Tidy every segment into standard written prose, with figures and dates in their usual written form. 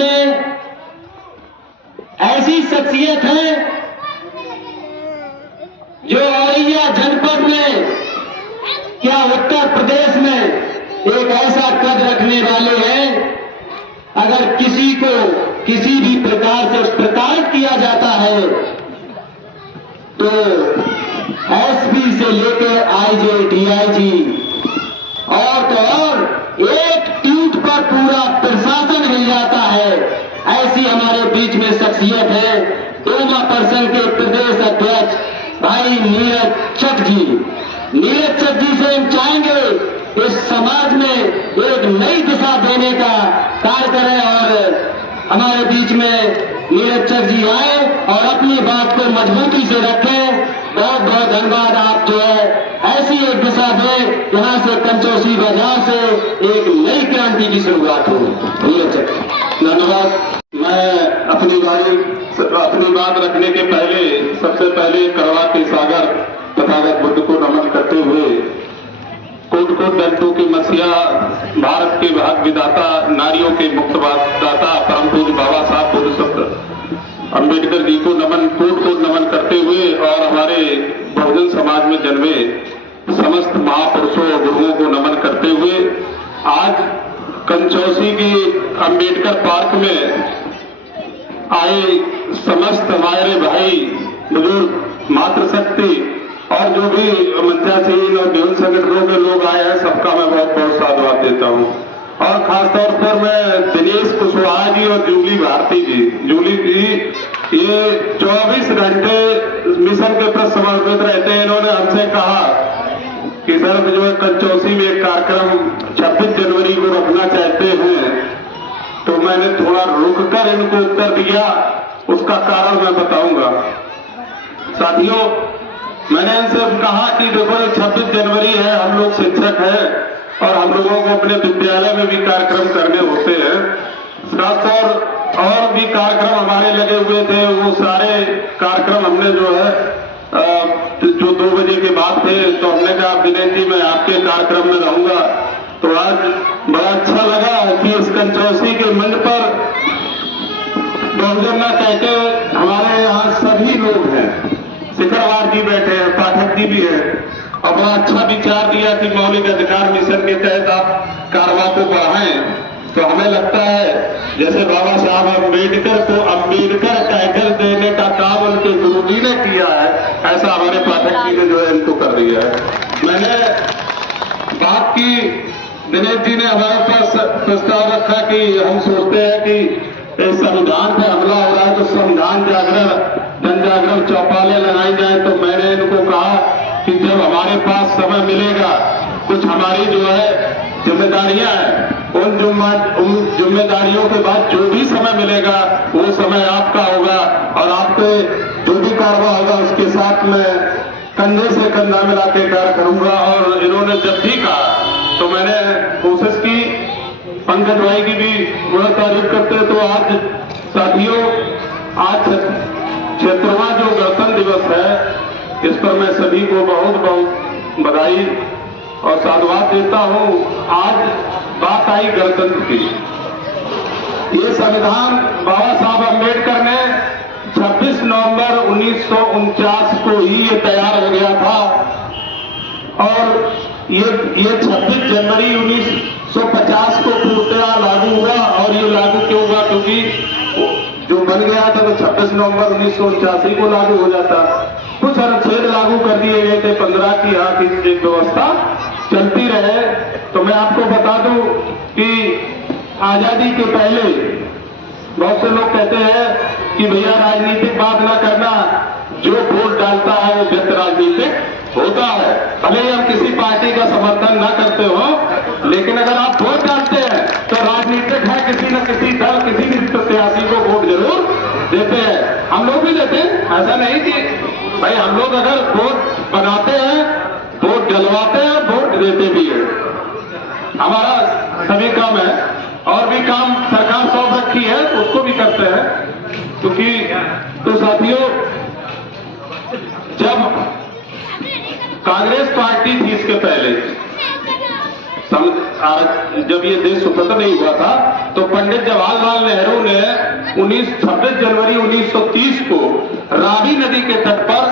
में ऐसी शख्सियत है जो औरैया जनपद में, क्या उत्तर प्रदेश में एक ऐसा कद रखने वाले हैं, अगर किसी को किसी भी प्रकार से प्रताड़ित किया जाता है तो एसपी से लेकर आईजी, डीआईजी और तो और एक ट्वीट पर पूरा प्रशासन हिल जाता है। ऐसी हमारे बीच में शख्सियत है डोमा पर्सन के प्रदेश अध्यक्ष भाई नीरज चक जी। नीरज चक जी से हम चाहेंगे इस समाज में एक नई दिशा देने का कार्य करें और हमारे बीच में नीरज चक जी आए और अपनी बात को मजबूती से रखें। बहुत बहुत धन्यवाद। आप जो है ऐसी एक दिशा दें यहाँ से कंचौसी बाजार से एक नई क्रांति की शुरुआत हो। नीरज चक, धन्यवाद। मैं अपनी बात रखने के पहले सबसे पहले करवा के सागर तथागत बुद्ध को नमन करते हुए कोट कोट दंतों की मसीहा, भारत के भाग्य विदाता, नारियों के मुक्तदाता परम पूज्य बाबा साहब पुरुषोत्तम अम्बेडकर जी को कोट कोट नमन करते हुए और हमारे बहुजन समाज में जन्मे समस्त महापुरुषों और गुरुओं को नमन करते हुए आज कंचौसी के अम्बेडकर पार्क में आए समस्त हमारे भाई बुजुर्ग, मातृशक्ति और जो भी मंचासीन और जीवन संगठनों के लोग आए हैं, सबका मैं बहुत बहुत साधुवाद देता हूं। और खासतौर पर मैं दिनेश कुशवाहा जी और जूली भारती जी, जूली जी ये 24 घंटे मिशन के प्रति समर्पित रहते हैं। इन्होंने हमसे कहा कि सर जो है कंचौसी में एक कार्यक्रम 26 जनवरी को रखना चाहते हैं, तो मैंने थोड़ा रुककर इनको उत्तर दिया। उसका कारण मैं बताऊंगा। साथियों, मैंने इनसे कहा कि देखो 26 जनवरी है, हम लोग शिक्षक हैं और हम लोगों को अपने विद्यालय में भी कार्यक्रम करने होते हैं। खासतौर और भी कार्यक्रम हमारे लगे हुए थे, वो सारे कार्यक्रम हमने जो है जो 2 बजे के बाद थे, तो हमने कहा दिनेश जी मैं आपके कार्यक्रम में रहूंगा। तो आज बड़ा अच्छा लगा कि इस कंचौसी के मंच पर बहुजन कहते हमारे यहाँ सभी लोग हैं, शिखरवार जी बैठे हैं, पाठक जी भी हैं, और बड़ा अच्छा विचार दिया कि मौलिक अधिकार मिशन के तहत आप कारवा को बढ़ाएं। तो हमें लगता है जैसे बाबा साहब अम्बेडकर को अम्बेडकर टाइटल देने का काम उनके गुरु जी ने किया है, ऐसा हमारे पाठक जी ने जो है इनको कर दिया है। मैंने बात की, दिनेश जी ने हमारे पास प्रस्ताव रखा कि हम सोचते हैं कि संविधान पे हमला हो रहा है तो संविधान जागरण, जन जागरण चौपाले लगाई जाए। तो मैंने इनको कहा कि जब हमारे पास समय मिलेगा, कुछ हमारी जो है जिम्मेदारियां हैं, उन जिम्मेदारियों के बाद जो भी समय मिलेगा वो समय आपका होगा और आपके जो भी कारवा होगा उसके साथ में कंधे से कंधा मिला के कार्य करूंगा। और इन्होंने जब भी कहा तो मैंने कोशिश की, पंकज भाई की भी बड़ा तारीफ करते। तो आज साथियों, आज 76वां जो गणतंत्र दिवस है, इस पर मैं सभी को बहुत बहुत बधाई और साधुवाद देता हूं। आज बात आई गणतंत्र की। ये संविधान बाबा साहब अम्बेडकर ने 26 नवंबर 1949 को ही ये तैयार हो गया था और ये 26 जनवरी 1950 को पूर्णतः लागू हुआ। और ये लागू क्यों हुआ? क्योंकि जो बन गया था तो 26 नवंबर 1989 को लागू हो जाता। कुछ अनुच्छेद लागू कर दिए गए थे 15 की, यहाँ की व्यवस्था चलती रहे। तो मैं आपको बता दूं कि आजादी के पहले बहुत से लोग कहते हैं कि भैया राजनीतिक बात ना करना, जो वोट डालता है वो व्यक्ति राजनीतिक होता है। भले ही हम किसी पार्टी का समर्थन ना करते हो, लेकिन अगर आप वोट डालते हैं तो राजनीतिक है, किसी न किसी दल, किसी भी प्रत्याशी को वोट जरूर देते हैं। हम लोग भी देते हैं, ऐसा नहीं कि भाई हम लोग अगर वोट बनाते हैं, वोट डलवाते हैं, वोट देते भी है। हमारा सभी काम है और भी काम सरकार सौंप रखी है तो उसको भी करते हैं। क्योंकि तो साथियों, जब कांग्रेस पार्टी थी इसके पहले जब ये देश स्वतंत्र नहीं हुआ था तो पंडित जवाहरलाल नेहरू ने 26 जनवरी 1930 को रावी नदी के तट पर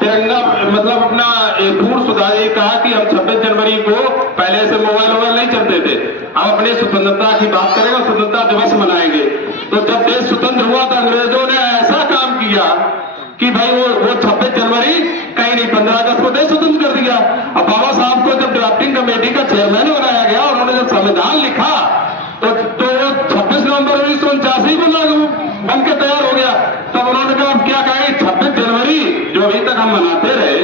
तिरंगा मतलब अपना दूर सुधार कहा कि हम 26 जनवरी को, पहले से मोबाइल नहीं चलते थे, हम अपने स्वतंत्रता की बात करेंगे, स्वतंत्रता दिवस मनाएंगे। तो जब देश स्वतंत्र हुआ तो अंग्रेजों ने ऐसा काम किया कि भाई वो 26 जनवरी कहीं नहीं, 15 अगस्त को देश स्वतंत्र कर दिया। अब बाबा साहब को जब ड्राफ्टिंग कमेटी का चेयरमैन बनाया गया, उन्होंने जब संविधान लिखा तो 26 नवंबर 1949 को लागू बन के तैयार हो गया। तब उन्होंने कहा अब क्या कहें, 26 जनवरी जो अभी तक हम मनाते रहे,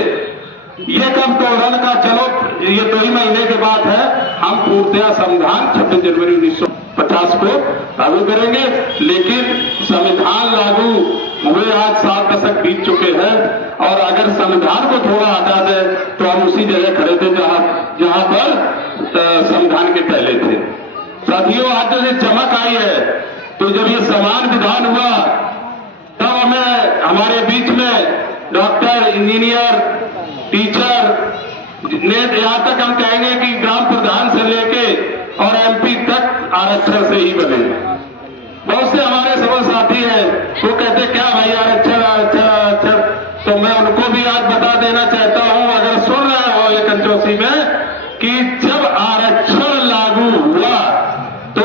ये कब तो उन्होंने कहा चलो ये 2 ही महीने के बाद है, हम पूर्णतया संविधान 26 जनवरी 1950 को लागू करेंगे। लेकिन संविधान लागू हुए आज 7 दशक बीत चुके हैं और अगर संविधान को थोड़ा हटा दे तो हम उसी जगह खड़े थे जहां पर संविधान के पहले थे। साथियों, आज जो चमक आई है, तो जब ये समान विधान हुआ तब हमें हमारे बीच में डॉक्टर, इंजीनियर, टीचर ने, यहां तक हम कहेंगे कि ग्राम प्रधान से लेके और एमपी तक आरक्षण से ही बने। बहुत से हमारे सब साथी हैं, वो कहते क्या भाई आरक्षण आरक्षण आरक्षण, तो मैं उनको भी आज बता देना चाहता हूं, अगर सुन रहे हो ये कंचौसी में, कि जब आरक्षण लागू हुआ तो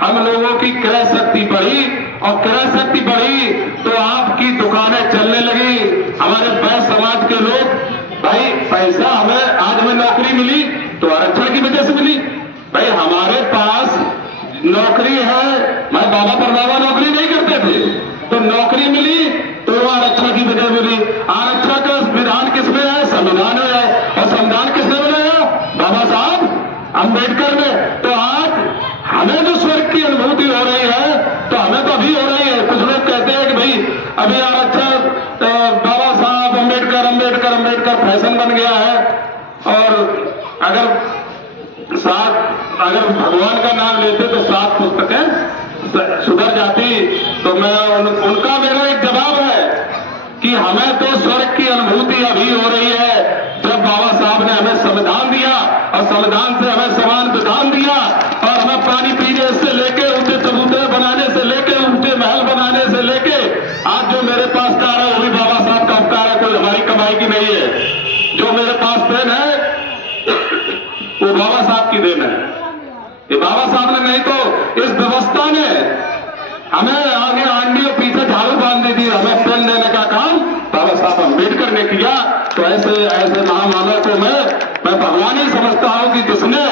हम लोगों की क्रय शक्ति बढ़ी, और क्रय शक्ति बढ़ी तो आपकी दुकानें चलने लगी। हमारे बैध समाज के लोग, भाई पैसा हमें नौकरी मिली तो आरक्षण की वजह से मिली। भाई हमारे पास नौकरी है, मैं बाबा परदादा नौकरी नहीं करते थे, तो नौकरी मिली तो वो आरक्षण की वजह मिली। आरक्षण का विधान किसमें है? संविधान में है। और संविधान किसने बनाया? बाबा साहब अम्बेडकर ने। तो आज हमें जो स्वर्ग की अनुभूति हो रही है तो हमें तो अभी हो रही है। कुछ लोग कहते हैं कि भाई अभी आरक्षण बाबा साहब अम्बेडकर अम्बेडकर अम्बेडकर फैशन बन गया है, और अगर भगवान का नाम लेते तो 7 पुस्तकें सुधर जाती। तो मैं उनका मेरा एक जवाब है कि हमें तो स्वर्ग की अनुभूति अभी हो रही है जब बाबा साहब ने हमें संविधान दिया, और संविधान से हमें समान विधान दिया, और हमें पानी पीने से लेके ऊंचे चबूतरे बनाने से लेके ऊंचे महल बनाने से लेके आज जो मेरे पास कार है वो भी बाबा साहब का उपकार है, कोई हमारी कमाई की नहीं है। जो मेरे पास पेन है वो बाबा साहब की देन है। ये बाबा साहब ने नहीं तो इस व्यवस्था ने हमें आगे आंडी और पीछे झाड़ू बांध दी थी, हमें पेन देने का काम बाबा साहब अम्बेडकर ने किया। तो ऐसे महामानव को मैं भगवान ही समझता हूं कि जिसने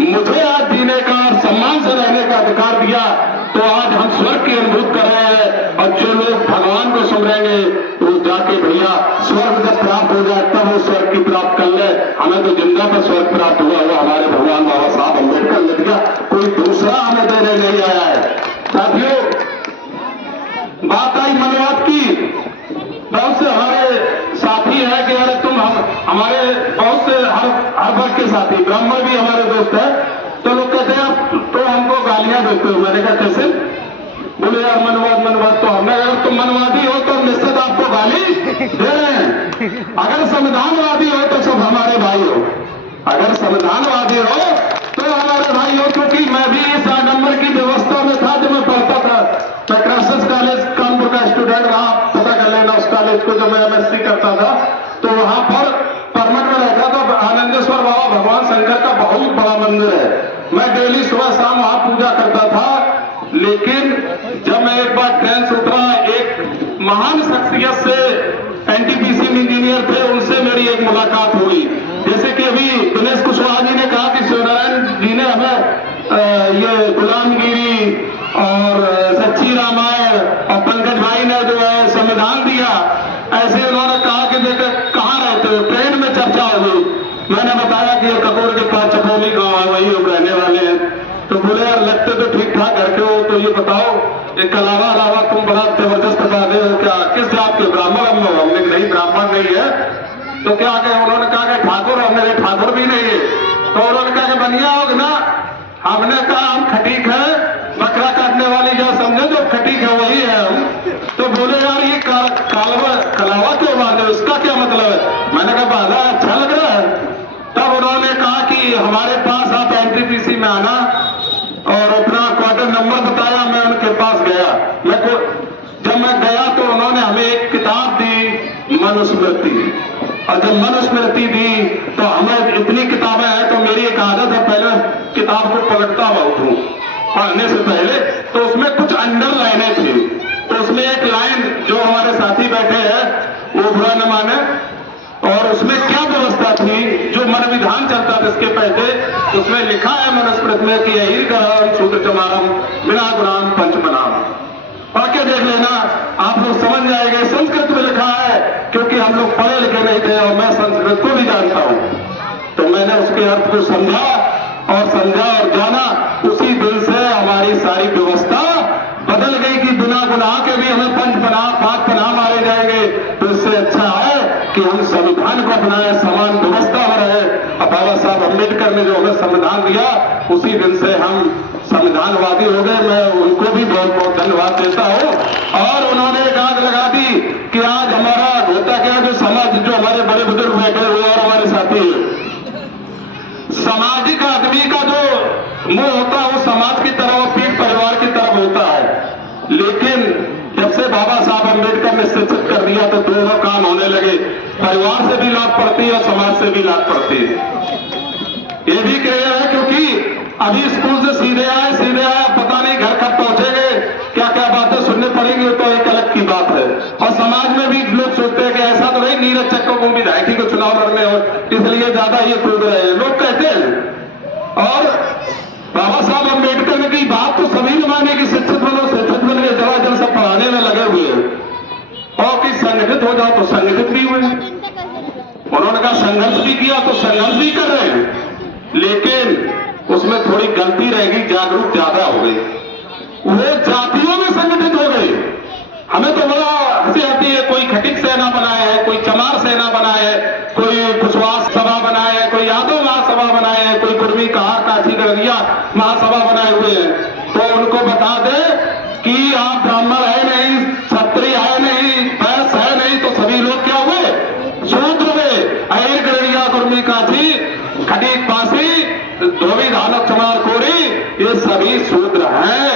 मुझे आज जीने का और सम्मान से रहने का अधिकार दिया, तो आज हम स्वर्ग की अनुभूति कर रहे हैं। और जो लोग भगवान को सुमरेंगे वो जाके भैया स्वर्ग जब प्राप्त हो जाए तब वो स्वर्ग की प्राप्त कर ले। हमें तो जिंदा पर स्वर्ग प्राप्त हुआ हमारे भगवान बाबा साहब अम्बेडकर ने दिया, कोई दूसरा हमें देने नहीं आया है। साथियों, बात आई मनवाद की। बहुत से हमारे साथी हैं कि अरे तुम हमारे बहुत से हर वर्ग के साथी, ब्राह्मण भी हमारे दोस्त हैं, तो लोग कहते हैं तो हमको गालियां देते हो। मैंने कहा कैसे? बोले यार मनवाद तो हमने, अगर तुम मनवादी हो तो निश्चित आपको गाली दे रहे हैं। अगर संविधानवादी हो तो सब हमारे भाई हो, अगर संविधानवादी हो तो हमारे भाई हो। क्योंकि मैं भी इस आडंबर की व्यवस्था में था जब मैं पढ़ता था। मैं क्राइसिस कॉलेज कानपुर का स्टूडेंट रहा, पता कर लेना उस कॉलेज को, जब मैं एमएससी करता था तो वहां पर परमठ में रहता था। आनंदेश्वर बाबा भगवान शंकर का बहुत बड़ा मंदिर है, मैं डेली सुबह शाम वहां पूजा करता था। लेकिन जब मैं एक बार ट्रेन से उतरा, एक महान शख्सियत से, एनटीपीसी में इंजीनियर थे, उनसे मेरी एक मुलाकात हुई। जैसे कि अभी दिनेश कुशवाहा जी ने कहा कि शिवनारायण जी ने हमें ये गुलामगिरी और सच्ची रामायण, और पंकज भाई ने जो है संविधान दिया, ऐसे उन्होंने कहा कि देखो कहाँ रहते हो, ट्रेन में चर्चा हुई। मैंने बताया कि ये कपूर के पास चपोली गांव है, वही हम रहने वाले हैं। तो बोले यार लगते तो ठीक ठाक घर के हो, तो ये बताओ एक अलावा तुम बड़ा जबरदस्त बता रहे हो, क्या किस जात के? ब्राह्मण हम लोग। हमने नहीं ब्राह्मण नहीं है। तो क्या कहे? उन्होंने कहा कि ठाकुर। हमने ठाकुर भी नहीं है। तो उन्होंने कहा कि बनिया होगा ना। हमने कहा हम खटीक है, बकरा काटने वाली जो समझे जो खटीक है वही है हम। तो बोले यार ये कलावा क्यों बांधे, इसका क्या मतलब है? मैंने कहा बांधा अच्छा लग रहा है। तब उन्होंने कहा कि हमारे पास आप में आना और अपना क्वार्टर नंबर बताया। मैं उनके पास गया। जब मैं गया तो उन्होंने हमें एक किताब दी, मनुस्मृति। और जब मनुस्मृति दी तो हमें इतनी किताबें हैं तो मेरी एक आदत है, पहले किताब को पलटता बहुत हूं पढ़ने से पहले। तो उसमें कुछ अंडरलाइनें थी। तो उसमें एक लाइन जो हमारे साथी बैठे हैं वो बुरा न माने, और उसमें क्या व्यवस्था थी, जो मन विधान चलता था इसके पहले, उसमें लिखा है मनुस्मृति में कि यही ग्रहण शूद्र चमारम बिना गुणाम पंच बनाम। पढ़ के देख लेना, आप लोग समझ जाएंगे। संस्कृत में लिखा है, क्योंकि हम लोग पढ़े लिखे नहीं थे और मैं संस्कृत को भी जानता हूं। तो मैंने उसके अर्थ को समझा और जाना। उसी दिन से हमारी सारी व्यवस्था बदल गई कि बिना गुनाह के भी हमें पंच पनाह मारे जाएंगे। तो इससे अच्छा है कि हम संविधान को अपनाएं, समान व्यवस्था हो रहे। अब बाबा साहब अम्बेडकर ने जो हमें संविधान दिया, उसी दिन से हम संविधानवादी हो गए। मैं उनको भी बहुत बहुत धन्यवाद देता हूं। और उन्होंने एक आग लगा दी कि आज हमारा होता क्या, जो समाज, जो हमारे बड़े बुजुर्ग बैठे हुए और हमारे साथी, सामाजिक आदमी का जो मुंह होता है वो समाज की तरफ और पीठ परिवार की तरफ होता है। लेकिन जब से बाबा साहब अम्बेडकर ने शिक्षित कर दिया तो दोनों काम होने लगे। परिवार से भी लाभ पड़ती है और समाज से भी लाभ पड़ती है। ये भी क्लियर है, क्योंकि अभी स्कूल से सीधे आए, पता नहीं घर कब पहुंचेंगे, क्या क्या बातें सुनने पड़ेंगी, तो एक अलग की बात है। और समाज में भी लोग सोचते हैं कि ऐसा तो नहीं नीरज चक्कर को विधायकी को चुनाव लड़ने और इसलिए ज्यादा ये कूद रहे हैं, लोग कहते हैं। और बाबा साहब अम्बेडकर ने की बात तो सभी ने माने कि शिक्षित बनो, शिक्षित बन गए, जब सब पढ़ाने में लगे हुए हैं। और कि संगठित हो जाओ तो संगठित भी हुए। उन्होंने कहा संघर्ष भी किया तो संघर्ष भी कर रहे हैं, लेकिन उसमें थोड़ी गलती रहेगी, जागरूक ज्यादा हो गई, वो जातियों में संगठित हो गए। हमें तो बड़ा हंसी आती है, कोई खटिक सेना बनाए है, कोई चमार सेना बनाए है, कोई कुशवाहा सभा बनाए है, कोई यादव महासभा बनाए है, कोई कुर्मी कहार काशी गढ़िया महासभा बनाए हुए हैं। तो उनको बता दे कि आप ब्राह्मण है नहीं, क्षत्रिय है नहीं, वैश्य है नहीं, तो सभी लोग क्या हुए, शूद्र हुए। अहिर गढ़िया कुर्मी काशी खटिक पासी धोबी धानक चमार कोरी, ये सभी शूद्र हैं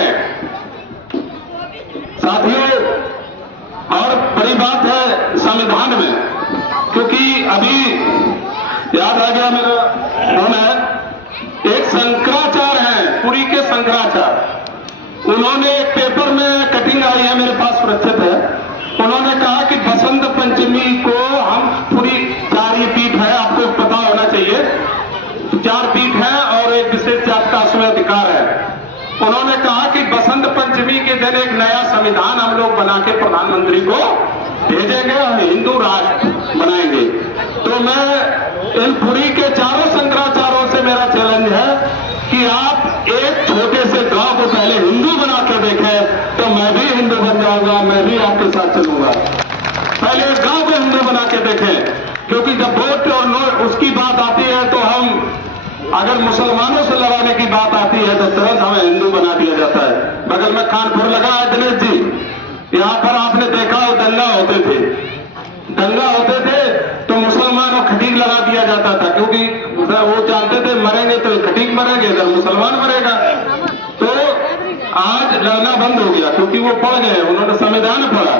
साथियों। और बड़ी बात है संविधान में, क्योंकि अभी याद आ गया मेरा फोन है, एक शंकराचार्य हैं, पुरी के शंकराचार्य, उन्होंने एक पेपर में कटिंग आई है, मेरे पास सुरक्षित है। उन्होंने कहा कि बसंत पंचमी को हम पूरी 4 पीठ है, आपको पता होना चाहिए, 4 पीठ है और एक विशेष जात का उसमें अधिकार है। उन्होंने कहा कि बसंत पंचमी के दिन एक नया संविधान हम लोग बना के प्रधानमंत्री को भेजेंगे और हिंदू राष्ट्र बनाएंगे। तो मैं इन पुरी के चारों शंकराचार्यों से मेरा चैलेंज है कि आप एक छोटे से गांव को पहले हिंदू बना के देखें, तो मैं भी हिंदू बन जाऊंगा, मैं भी आपके साथ चलूंगा। पहले एक गांव को हिंदू बना के देखें, क्योंकि जब वोट और उसकी बात आती है तो हम, अगर मुसलमानों से लड़ाने की बात आती है तो तुरंत हमें हिंदू बना दिया जाता है। बगल में कानपुर लगा है दिनेश जी, यहाँ पर आपने देखा हो दंगा होते थे तो मुसलमानों खटीक लगा दिया जाता था, क्योंकि वो जानते थे मरेंगे तो खटीक मरेंगे, इधर मुसलमान मरेगा। तो आज लड़ना बंद हो गया, क्योंकि वो पढ़ गए, उन्होंने संविधान पढ़ा।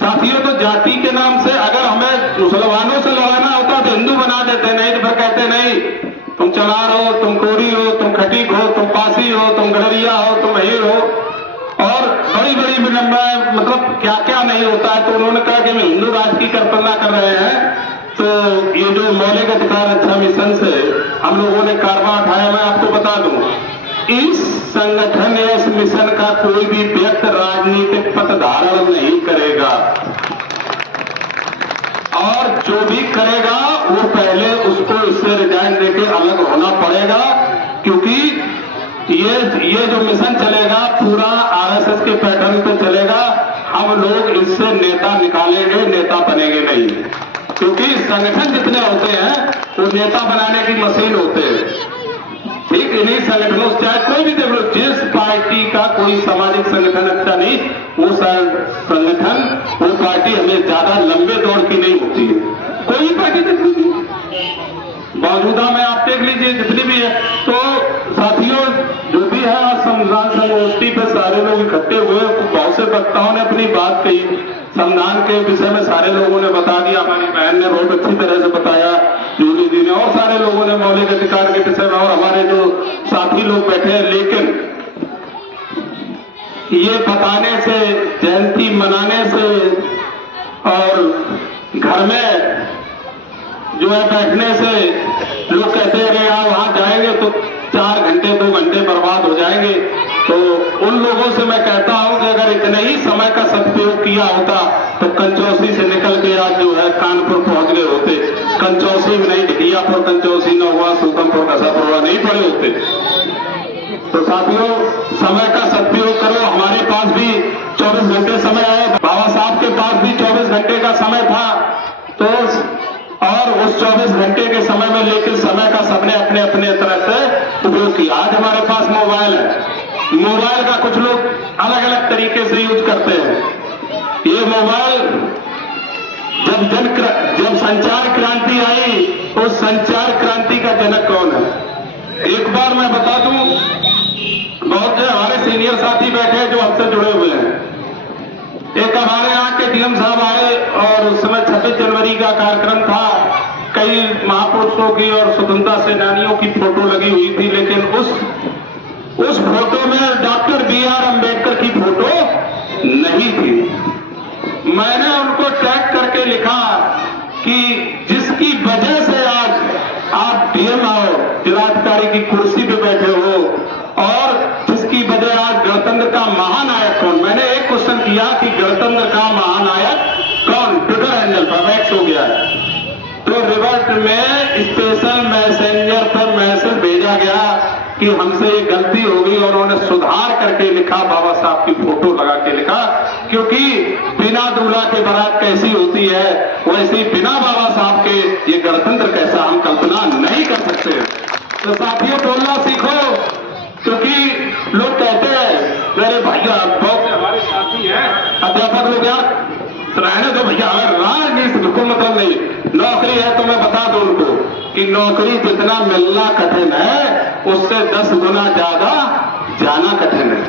साथियों, तो जाति के नाम से अगर हमें मुसलमानों से लड़ाना होता तो हिंदू बना देते, नहीं तो फिर कहते नहीं तुम चमार हो, तुम कोरी हो, तुम खटीक हो, तुम पासी हो, तुम गढ़रिया हो, तुम हीर हो, और बड़ी बड़ी मतलब क्या क्या नहीं होता है। तो उन्होंने कहा कि हम हिंदू राष्ट्र की कल्पना कर रहे हैं। तो ये जो मौलिक अधिकार रक्षा मिशन से हम लोगों ने कारवा उठाया, मैं आपको बता दूं, इस संगठन या इस मिशन का कोई भी व्यक्ति राजनीतिक पद धारण नहीं करेगा, और जो भी करेगा वो पहले उसको इससे रिजाइन देके अलग होना पड़ेगा, क्योंकि ये जो मिशन चलेगा पूरा आरएसएस के पैटर्न पे चलेगा। हम लोग इससे नेता निकालेंगे, नेता बनेंगे नहीं, क्योंकि संगठन जितने होते हैं वो नेता बनाने की मशीन होते हैं। ठीक, इन्हीं संगठनों से चाहे कोई भी देख लो, जिस पार्टी का कोई सामाजिक संगठन अच्छा नहीं, वो संगठन, वो पार्टी हमें ज्यादा लंबे दौर की नहीं होती है। कोई पार्टी देख लीजिए, मौजूदा में आप देख लीजिए जितनी भी है। तो साथियों, जो भी है आज संविधान संगोष्ठी पे सारे लोग इकट्ठे हुए, बहुत से वक्ताओं ने अपनी बात कही, संविधान के विषय में सारे लोगों ने बता दिया। हमारी बहन ने बहुत अच्छी तरह से बताया, जूली दी ने, और सारे लोगों ने मौलिक अधिकार के विषय में, और हमारे जो साथी लोग बैठे हैं। लेकिन ये बताने से, जयंती मनाने से और घर में जो है बैठने से लोग कहते हैं अरे यार वहां जाएंगे तो 4 घंटे 2 घंटे बर्बाद हो जाएंगे। तो उन लोगों से मैं कहता हूं कि अगर इतने ही समय का सदुपयोग किया होता तो कंचौसी से निकल के आज जो है कानपुर पहुंच गए होते। कंचौसी में नहीं, ढिकियापुर कंचौसी न हुआ, सूखमपुर कसापुर हुआ, नहीं पड़े होते। तो साथियों, समय का सदुपयोग करो। हमारे पास भी 24 घंटे समय है, बाबा साहब के पास भी 24 घंटे का समय था। तो और उस 24 घंटे के समय में लेकिन समय का सबने अपने अपने तरह से उपयोग किया। आज हमारे पास मोबाइल है, मोबाइल का कुछ लोग अलग अलग तरीके से यूज करते हैं। ये मोबाइल जब संचार क्रांति आई, तो संचार क्रांति का जनक कौन है? एक बार मैं बता दूं, बहुत से हमारे सीनियर साथी बैठे हैं जो हमसे जुड़े हुए हैं। एक हमारे यहाँ के डीएम साहब आए और उस समय 26 जनवरी का कार्यक्रम था। कई महापुरुषों की और स्वतंत्रता सेनानियों की फोटो लगी हुई थी, लेकिन उस फोटो में डॉक्टर B.R. अम्बेडकर की फोटो नहीं थी। मैंने उनको टैग करके लिखा कि जिसकी वजह से आज आप डीएम और जिलाधिकारी की कुर्सी पे बैठे हो, और जिसकी वजह आज गणतंत्र का महानायक कौन? मैंने एक क्वेश्चन किया कि गणतंत्र का महानायक कौन? ट्विटर हैंडल पर वैक्स हो गया है। तो रिवर्ट में स्पेशल मैसेंजर पर मैसेज भेजा गया कि हमसे ये गलती हो गई, और उन्होंने सुधार करके लिखा, बाबा साहब की फोटो लगा के लिखा, क्योंकि बिना दूल्हा के बारात कैसी होती है, वैसे बिना बाबा साहब के ये गणतंत्र कैसा हम कल्पना नहीं कर सकते। तो साथियों, बोलना सीखो, क्योंकि लोग कहते हैं मेरे भैया बहुत हमारे साथी हैं अध्यापक लोग, यार रहने दो भैया, अगर राजनीति को मतलब नहीं, नौकरी है तो मैं बता दूं उनको कि नौकरी जितना मिलना कठिन है, उससे 10 गुना ज्यादा जाना कठिन है।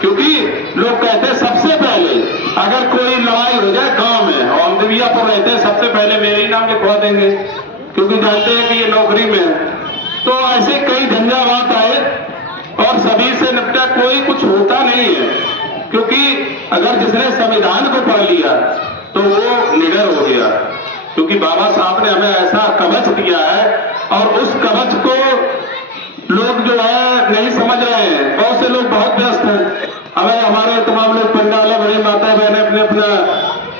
क्योंकि लोग कहते हैं सबसे पहले अगर कोई लड़ाई हो जाए गांव में, और हम देवियापुर रहते हैं, सबसे पहले मेरे ही नाम लिखवा देंगे, क्योंकि जानते हैं कि ये नौकरी में है। तो ऐसे कई झंझावात आए और सभी से निपटा, कोई कुछ होता नहीं है। क्योंकि अगर जिसने संविधान को पढ़ लिया तो वो निडर हो गया, क्योंकि बाबा साहब ने हमें ऐसा कवच दिया है, और उस कवच को लोग जो है नहीं समझ रहे हैं। बहुत से लोग बहुत व्यस्त हैं। हमें हमारे तमाम लोग पंडाले बड़ी माता बहने अपने अपना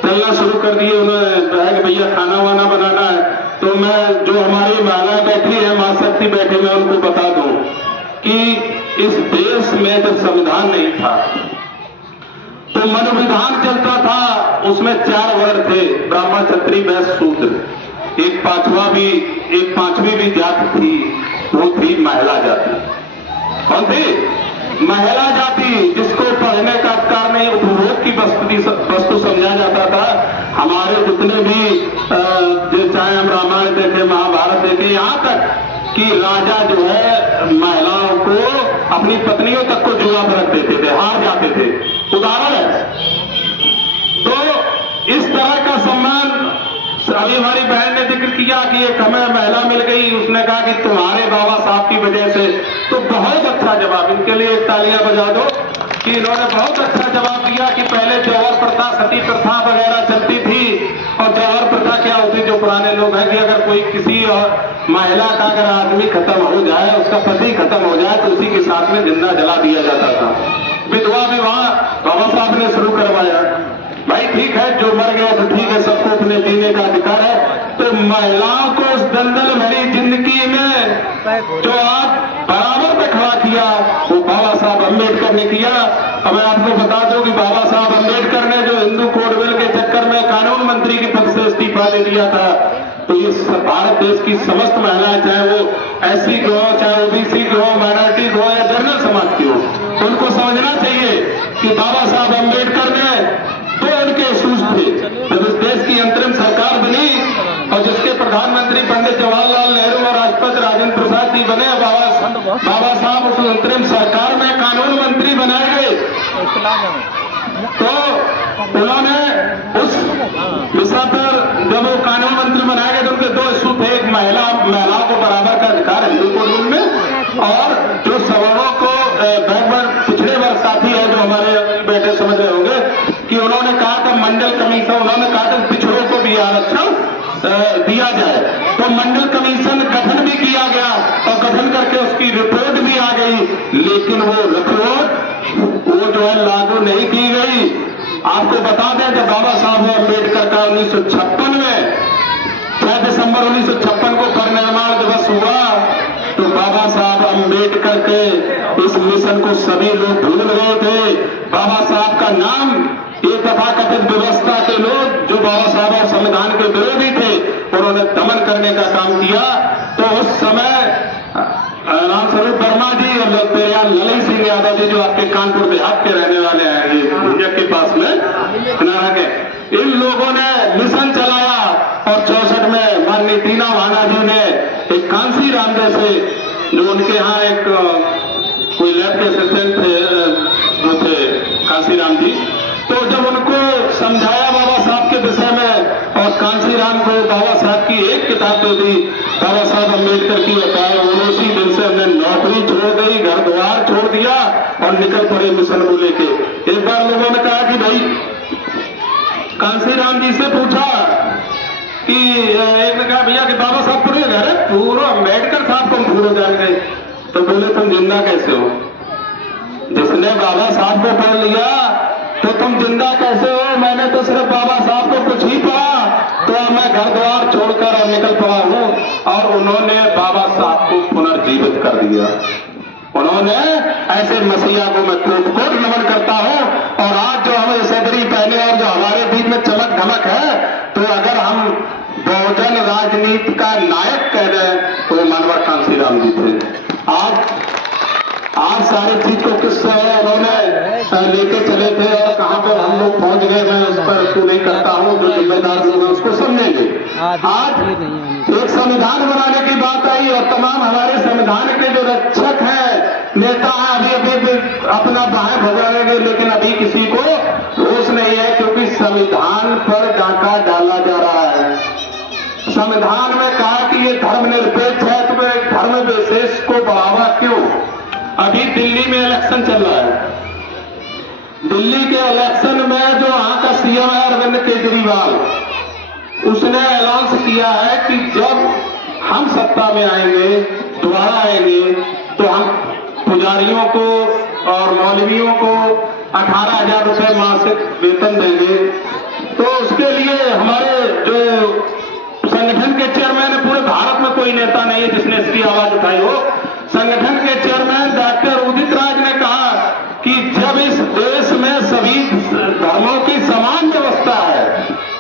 चलना शुरू कर दिए, उन्होंने कि भैया खाना वाना बनाना है। तो मैं जो हमारी महिलाएं बैठी है, मां शक्ति बैठी, मैं उनको बता दूं कि इस देश में जब संविधान नहीं था तो मनोविधान चलता था, उसमें 4 वर्ण थे, ब्राह्मण क्षत्रिय वैश्य शूद्र। एक पांचवी भी जाति थी, वो थी महिला जाति। कौन थी? महिला जाति, जिसको पढ़ने का अधिकार नहीं, उपभोग की वस्तु समझा जाता था। हमारे जितने भी चाहे हम रामायण देखे, महाभारत देखे, यहाँ तक कि राजा जो है महिलाओं को, अपनी पत्नियों तक को जुआ पर रख देते थे, हार जाते थे। उदाहरण है। तो इस तरह का सम्मान, अभी हमारी बहन ने जिक्र किया कि एक हमें महिला मिल गई, उसने कहा कि तुम्हारे बाबा साहब की वजह से। तो बहुत अच्छा जवाब, इनके लिए एक तालियां बजा दो कि इन्होंने बहुत अच्छा जवाब दिया कि पहले जौहर प्रथा, सती प्रथा वगैरह चलती थी। और जौहर प्रथा क्या होती, जो पुराने लोग हैं कि अगर कोई किसी महिला का अगर आदमी खत्म हो जाए, उसका पति खत्म हो जाए, तो उसी के साथ में जिंदा जला दिया जाता था। विधवा विवाह बाबा साहब ने शुरू करवाया। भाई ठीक है, जो मर गया तो ठीक है, सबको अपने जीने का अधिकार है। तो महिलाओं को उस दलदल भरी जिंदगी में जो आज बराबर पे खड़ा किया, वो बाबा साहब अम्बेडकर ने किया। अब मैं आपको बता दूं कि बाबा साहब अम्बेडकर ने जो हिंदू कोड बिल के चक्कर में कानून मंत्री के पद से इस्तीफा दे दिया था, तो ये भारत देश की समस्त महिलाएं, चाहे वो SC की हो, चाहे OBC की हो, माइनॉरिटी की हो, या जनरल समाज की हो, उनको समझना चाहिए कि बाबा साहब अम्बेडकर ने तो उनके सूझ थे। जब इस देश की अंतरिम सरकार बनी और जिसके प्रधानमंत्री पंडित जवाहरलाल नेहरू और बने, बाबा साहब उस अंतरिम सरकार में कानून मंत्री बनाए गए, तो उन्होंने उस विषय पर जब वो कानून मंत्री बनाए गए तो उनके दो इशू थे, एक महिलाओं को बराबर का अधिकार हिंदू कानून में, और जो सवर्णों को बैकवर्ड पिछड़े वर्ग साथी है जो हमारे बेटे समझ रहे होंगे कि उन्होंने कहा था मंडल कमीशन, उन्होंने कहा था पिछड़ों को भी आरक्षण दिया जाए। तो मंडल कमीशन गठन भी किया गया और गठन करके उसकी रिपोर्ट भी आ गई, लेकिन वो रिपोर्ट वो जो है लागू नहीं की गई। आपको बता दें जब बाबा साहब अम्बेडकर का 1956 में 6 दिसंबर 1956 को परिनिर्माण दिवस हुआ तो बाबा साहब अम्बेडकर के इस मिशन को सभी लोग भूल गए थे। बाबा साहब का नाम एक तथाकथित व्यवस्था के लोग जो बाबा साहब और संविधान के विरोधी थे उन्होंने दमन करने का काम किया। तो उस समय रामस्वरूप वर्मा जी और ललित सिंह यादव जी जो आपके कानपुर देहात के रहने वाले हैं, ये भुजक के पास में किनारा के, इन लोगों ने मिशन चलाया और 64 में माननीय दीना भाना जी ने एक कांसी राम जैसे जो उनके यहाँ एक कोई लैब के असिस्टेंट थे जो थे कांसीराम जी, तो जब उनको समझाया बाबा साहब के विषय में और कांसीराम को बाबा साहब की एक किताब दे दी, बाबा साहब अम्बेडकर की बताया, उसी दिन से हमने नौकरी छोड़ दी, घर द्वार छोड़ दिया और निकल पड़े मिशन को लेके। एक बार लोगों ने कहा कि भाई कांसीराम जी से पूछा कि एक ने कहा भैया कि बाबा साहब पूरे घर है पूरा अम्बेडकर साहब को भूल जान गए, तो बोले तुम जिंदा कैसे हो? जिसने बाबा साहब को पढ़ लिया तो तुम जिंदा कैसे हो? मैंने तो सिर्फ बाबा साहब को कुछ ही पढ़ा तो मैं घर द्वार छोड़कर और निकल पड़ा हूं। और उन्होंने बाबा साहब को पुनर्जीवित कर दिया। उन्होंने ऐसे मसीहा को मैं कोट नमन करता हूं। और आज जो हमें सदरी पहने और जो हमारे बीच में चमक धमक है, तो अगर हम बहुजन राजनीति का नायक कह दें तो मनोहर कांसीराम जी थे। आज सारी चीज को किस उन्होंने लेके चले थे और कहां पर हम लोग पहुंच गए, मैं उस पर इसको नहीं करता हूं, जो जिम्मेदार लोग हैं उसको समझेंगे। आज एक संविधान बनाने की बात आई और तमाम हमारे संविधान के जो रक्षक हैं, नेता हैं, अभी अपना बाहें भगाएंगे, लेकिन अभी किसी को होश नहीं है क्योंकि संविधान पर डाका डाला जा रहा है। संविधान में कहा कि ये धर्मनिरपेक्ष है, तो धर्म विशेष को बढ़ावा क्यों? अभी दिल्ली में इलेक्शन चल रहा है, दिल्ली के इलेक्शन में जो वहां का सीएम है अरविंद केजरीवाल, उसने ऐलान किया है कि जब हम सत्ता में आएंगे, दोबारा आएंगे, तो हम पुजारियों को और मौलवियों को 18,000 रुपए मासिक वेतन देंगे। तो उसके लिए हमारे जो संगठन के चेयरमैन है, पूरे भारत में कोई नेता नहीं है जिसने इसकी आवाज उठाई हो। संगठन के चेयरमैन डॉक्टर उदित राज ने कहा कि जब इस देश में सभी धर्मों की समान व्यवस्था है,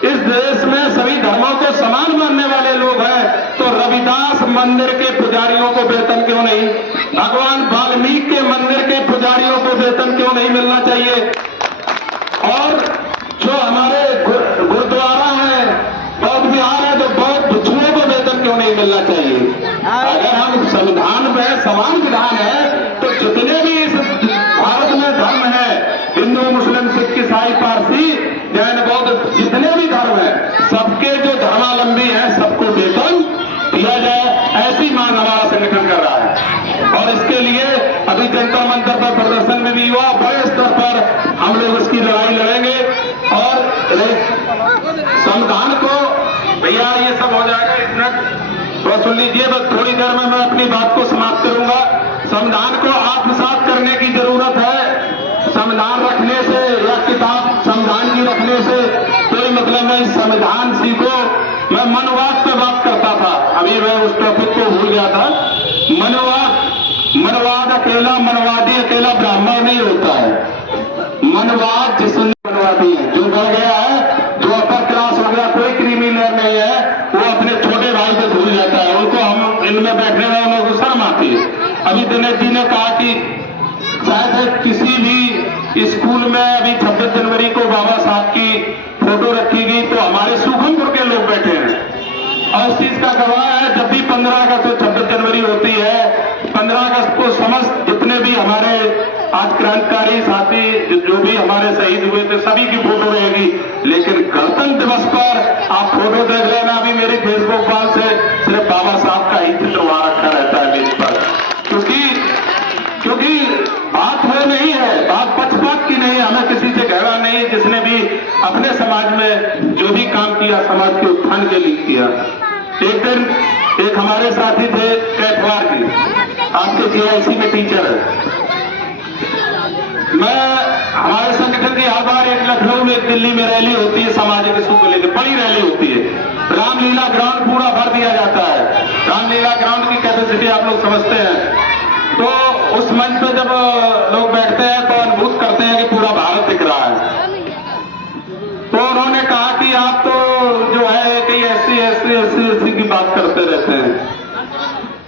इस देश में सभी धर्मों को समान मानने वाले लोग हैं, तो रविदास मंदिर के पुजारियों को वेतन क्यों नहीं? भगवान वाल्मीकि के मंदिर के पुजारियों को वेतन क्यों नहीं मिलना चाहिए? और जो हमारे गुरुद्वारा है, बौद्ध विहार है, जो बौद्ध भिक्षुओं को वेतन क्यों नहीं मिलना चाहिए? अगर हम संविधान में समान विधान है तो जितने भी इस भारत में धर्म है, हिंदू मुस्लिम सिख ईसाई पारसी जैन बौद्ध जितने भी धर्म है, सबके जो धर्मावलंबी हैं सबको वेतन दिया जाए, ऐसी मांग हमारा संगठन कर रहा है। और इसके लिए अभी जंतर मंतर पर प्रदर्शन में भी हुआ, बड़े स्तर पर हम लोग इसकी लड़ाई लड़ेंगे। और संविधान को भैया ये सब हो जाएगा, इतना तो सुन लीजिए, बस थोड़ी देर में मैं अपनी बात को समाप्त करूंगा। संविधान को आत्मसात करने की जरूरत है। संविधान रखने से या किताब संविधान की रखने से कोई मतलब नहीं। संविधान सीखो। मैं मनवाद पे बात करता था, अभी मैं उस टॉपिक को भूल गया था। मनवाद अकेला, मनवादी अकेला ब्राह्मण नहीं होता है। मनवाद जिसने मनवादी है, जो बढ़ गया है, जो अपर क्लास हो गया, कोई क्रिमिनल नहीं है, वो अपने छोटे भाई से भूल जाता है। उनको हम इनमें बैठने वालों को शर्म आती है। अभी दिनेश जी ने कहा कि शायद किसी भी स्कूल में अभी 26 जनवरी को बाबा साहब की फोटो रखी गई, तो हमारे सुखमपुर के लोग बैठे हैं और इस चीज का गवाह है। जब भी 15 अगस्त 26 जनवरी होती है समस्त जितने भी हमारे आज क्रांतिकारी साथी जो भी हमारे शहीद हुए थे सभी की फोटो रहेगी। लेकिन गणतंत्र दिवस पर आप फोटो देख लेना, अभी मेरी फेसबुक वॉल से सिर्फ बाबा साहब का ही चित्र वहां रखा रहता है मेज पर, क्योंकि बात वो नहीं है, बात पक्षपात की नहीं है, हमें किसी से झगड़ा नहीं है। जिसने भी अपने समाज में जो भी काम किया समाज के उत्थान के लिए किया। एक दिन एक हमारे साथी थे कैटवार की, आपके जीआईसी में टीचर है। मैं हमारे संगठन की हर बार एक लखनऊ में एक दिल्ली में रैली होती है सामाजिक इशू को लेकर, बड़ी रैली होती है। रामलीला ग्राउंड पूरा भर दिया जाता है। रामलीला ग्राउंड की कैपेसिटी आप लोग समझते हैं। तो उस मंच पे जब लोग बैठते हैं तो अनुभूत करते हैं कि पूरा भारत दिख रहा है। तो उन्होंने कहा कि आप तो जो है कि ऐसी की बात करते रहते हैं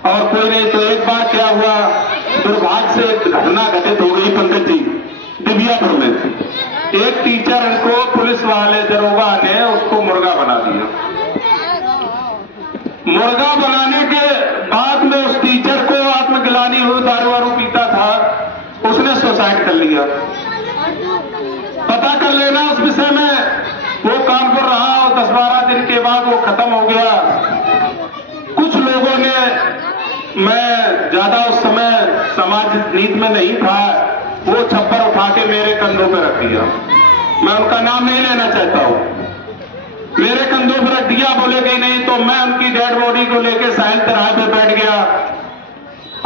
और कोई नहीं। तो एक बार क्या हुआ, दुर्भाग्य से एक घटना घटित हो गई पंकज जी, दिव्यापुर में। एक टीचर को पुलिस वाले दरोगा ने उसको मुर्गा बना दिया। मुर्गा बनाने के बाद में उस टीचर को आत्मग्लानि हुई, दारू वारू पीता था, उसने सुसाइड कर लिया। पता कर लेना उस विषय में, वो कानपुर रहा और 10-12 दिन के बाद वो खत्म हो गया। कुछ लोगों ने, मैं ज्यादा उस समय समाज नीति में नहीं था, वो छप्पर उठा के मेरे कंधों पर रख दिया। मैं उनका नाम नहीं लेना चाहता हूं। मेरे कंधों पर रख दिया, बोले कि नहीं। तो मैं उनकी डेड बॉडी को लेकर साहिल तिराहे पे बैठ गया